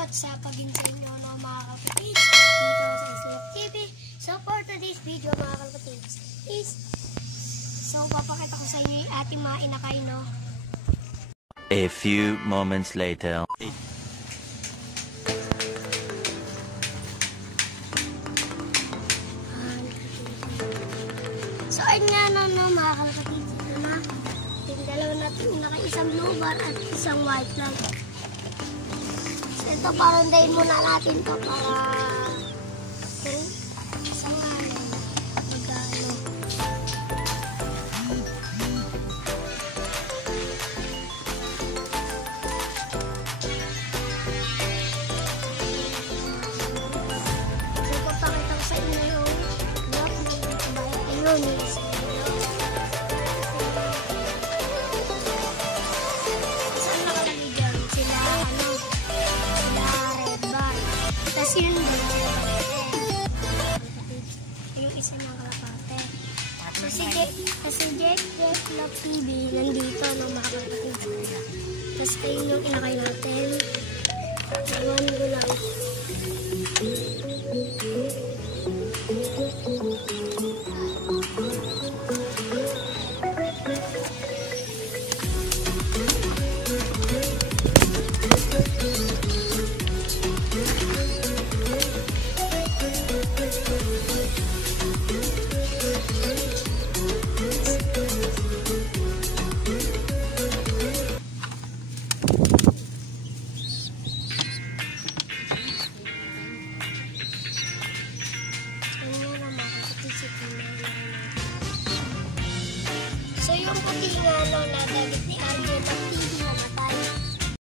what's up again sa inyo mga kapatids dito sa Islap TV. So for today's video mga kapatids is papakita ko sa inyo yung ating mga inakay, no? A few moments later. So ayun nga no mga kapatids, ito na yung dalawa natin inakay, isang blue bar at isang white light. Ito, parandayin muna natin to para isang magano. So, papakita ko sa inyo yung lock ng kabayan. Ayun, saan nakalagay dyan? Sila, tapos yun yung isa ng kalapate. Kasi Jack Love TV nandito ng mga kapatid. Tapos ayun yung inakay natin. Iwan ko lang.